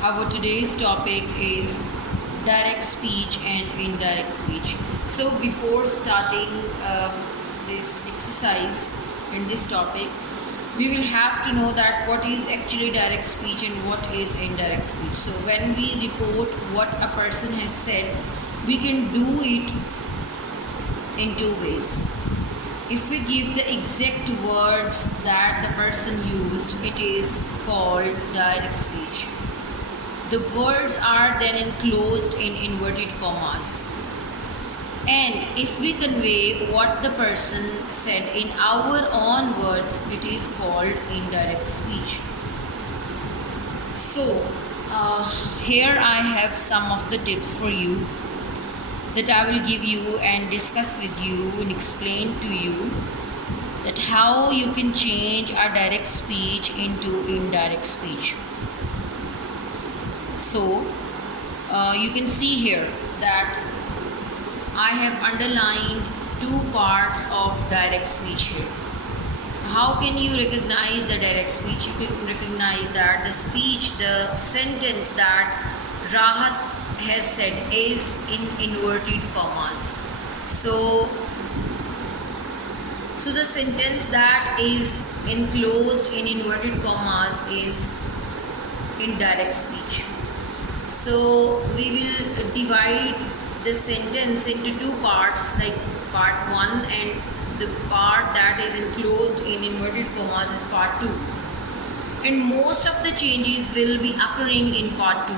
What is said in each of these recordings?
Our today's topic is direct speech and indirect speech. So, before starting this exercise in this topic, we will have to know that what is actually direct speech and what is indirect speech. So, when we report what a person has said, we can do it in two ways. If we give the exact words that the person used, it is called direct speech. The words are then enclosed in inverted commas. And if we convey what the person said in our own words, it is called indirect speech. So, here I have some of the tips for you that I will give you and discuss with you and explain to you that how you can change a direct speech into indirect speech. So you can see here that I have underlined two parts of direct speech here. How can you recognize the direct speech? You can recognize that the speech, the sentence that Rahat has said is in inverted commas. So the sentence that is enclosed in inverted commas is indirect speech. So we will divide the sentence into two parts, like part 1, and the part that is enclosed in inverted commas is part 2. And most of the changes will be occurring in part 2.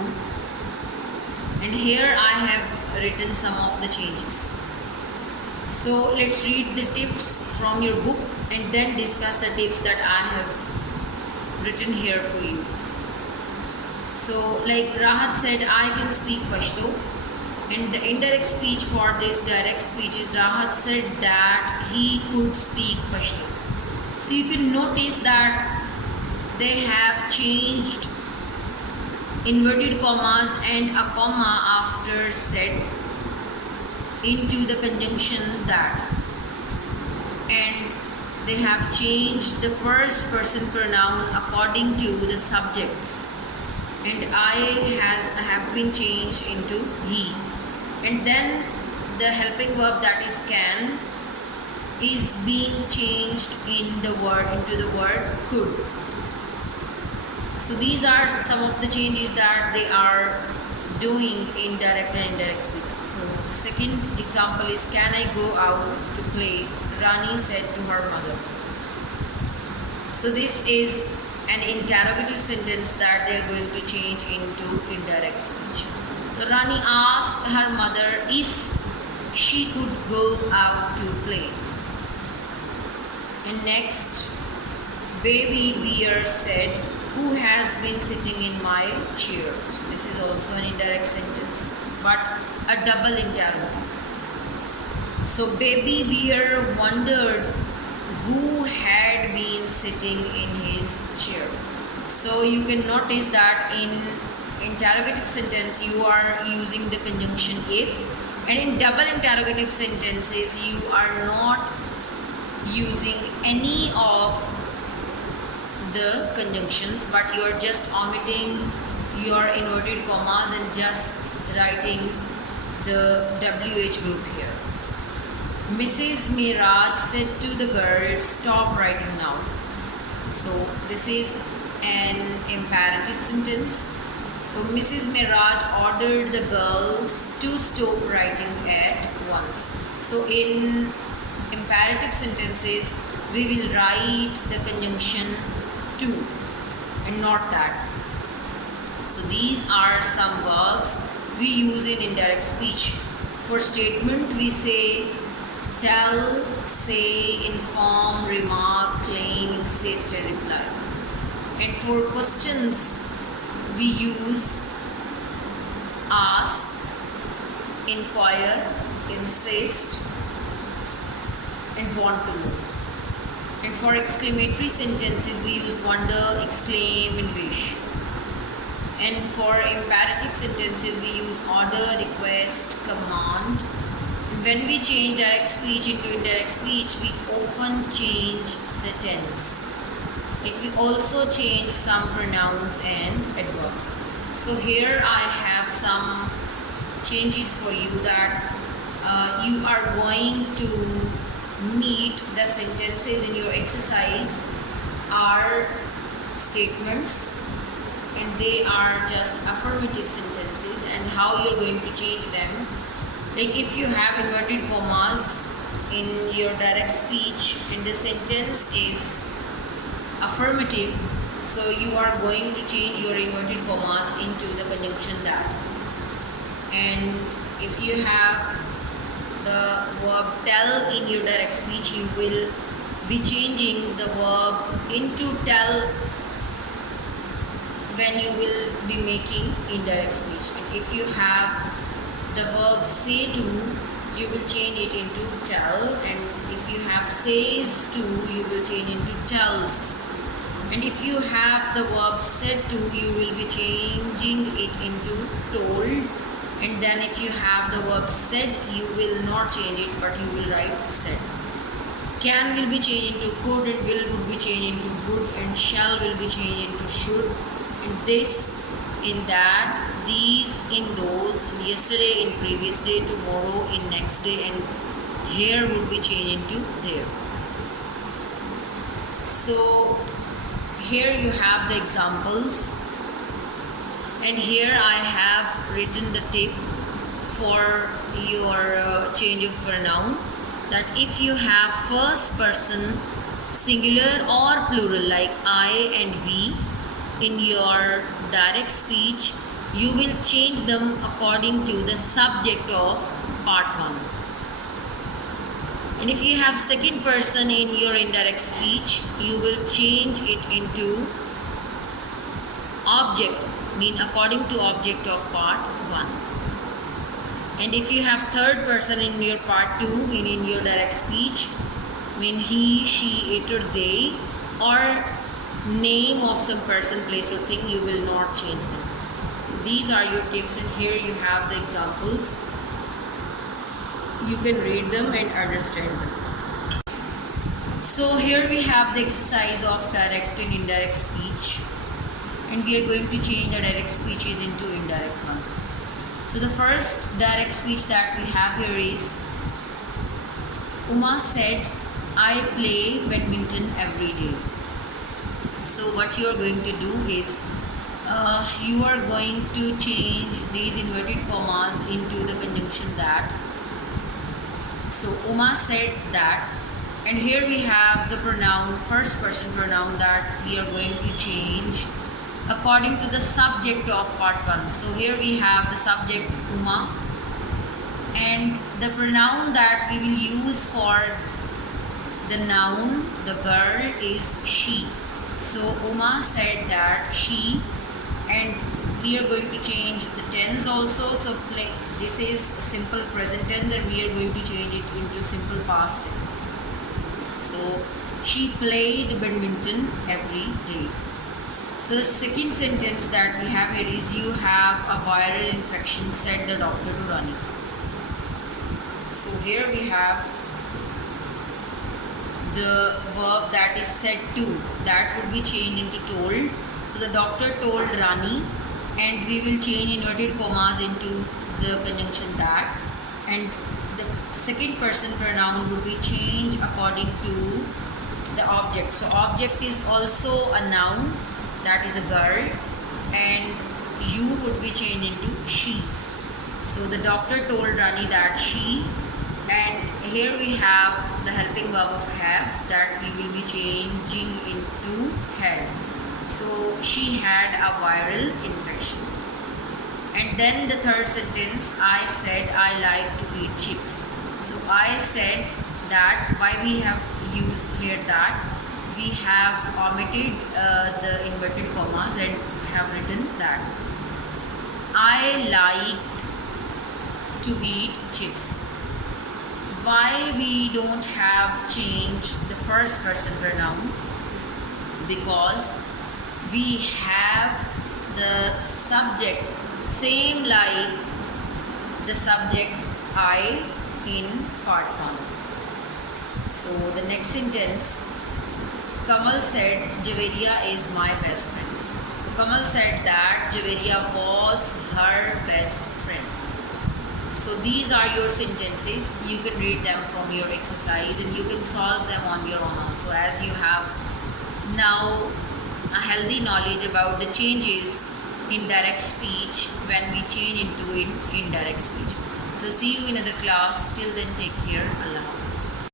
And here I have written some of the changes. So let's read the tips from your book and then discuss the tips that I have written here for you. So like Rahat said, I can speak Pashto. And the indirect speech for this direct speech is Rahat said that he could speak Pashto. So you can notice that they have changed inverted commas and a comma after said into the conjunction that, and they have changed the first person pronoun according to the subject, and I have been changed into he, and then the helping verb that is can is being changed into the word could. So these are some of the changes that they are doing in direct and indirect speech. So the second example is, can I go out to play? Rani said to her mother. So this is an interrogative sentence that they are going to change into indirect speech. So Rani asked her mother if she could go out to play. And next, baby bear said, who has been sitting in my chair? So this is also an indirect sentence, but a double interrogative. So baby bear wondered who had been sitting in his chair. So you can notice that in interrogative sentence you are using the conjunction if, and in double interrogative sentences you are not using any of the conjunctions, but you are just omitting your inverted commas and just writing the WH group here. Mrs. Miraj said to the girls, stop writing now. So this is an imperative sentence. So Mrs. Miraj ordered the girls to stop writing at once. So in imperative sentences we will write the conjunction to and not that. So these are some verbs we use in indirect speech. For statement we say tell, say, inform, remark, claim, insist and reply. And for questions we use ask, inquire, insist and want to know. And for exclamatory sentences, we use wonder, exclaim, and wish. And for imperative sentences, we use order, request, command. And when we change direct speech into indirect speech, we often change the tense. Like we also change some pronouns and adverbs. So here I have some changes for you that you are going to meet the sentences in your exercise are statements, and they are just affirmative sentences, and how you're going to change them. Like if you have inverted commas in your direct speech and the sentence is affirmative, so you are going to change your inverted commas into the conjunction that. And if you have the verb tell in your direct speech, you will be changing the verb into tell when you will be making indirect speech. And if you have the verb say to, you will change it into tell, and if you have says to, you will change into tells. And if you have the verb said to, you will be changing it into told. And then if you have the verb said, you will not change it, but you will write said. Can will be changed into could, and will would be changed into would, and shall will be changed into should. And this in that, these in those, yesterday in previous day, tomorrow in next day, and here would be changed into there. So here you have the examples, and here I have written the tip for your change of pronoun, that if you have first person singular or plural like I and we in your direct speech, you will change them according to the subject of part 1. And if you have second person in your indirect speech, you will change it into object, mean according to object of part 1. And if you have third person in your part 2, mean in your direct speech, mean he, she, it or they, or name of some person, place or thing, you will not change them. So these are your tips, and here you have the examples. You can read them and understand them. So here we have the exercise of direct and indirect speech, and we are going to change the direct speeches into indirect one. So the first direct speech that we have here is, Uma said, I play badminton every day. So what you are going to do is, you are going to change these inverted commas into the conjunction that. So Uma said that, and here we have the pronoun, first person pronoun, that we are going to change according to the subject of part 1. So here we have the subject Uma, and the pronoun that we will use for the noun, the girl, is she. So Uma said that she, and we are going to change the tense also. So this is simple present tense, and we are going to change it into simple past tense. So she played badminton every day. So the second sentence that we have here is, you have a viral infection, said the doctor to Rani. So here we have the verb that is said to, that would be changed into told. So the doctor told Rani, and we will change inverted commas into the conjunction that, and the second person pronoun would be changed according to the object. So object is also a noun, that is a girl, and you would be changed into she. So the doctor told Rani that she, and here we have the helping verb of have, that we will be changing into had. So she had a viral infection. And then the third sentence, I said I like to eat chips. So I said that, why we have used here that, we have omitted the inverted commas and have written that. I like to eat chips. Why we don't have changed the first person pronoun? Because we have the subject same like the subject I in part 1. So the next sentence, Kamal said Javeria is my best friend. So Kamal said that Javeria was her best friend. So these are your sentences. You can read them from your exercise and you can solve them on your own also, as you have now a healthy knowledge about the changes in direct speech when we change into indirect speech. So see you in another class. Till then, take care. Allah Hafiz.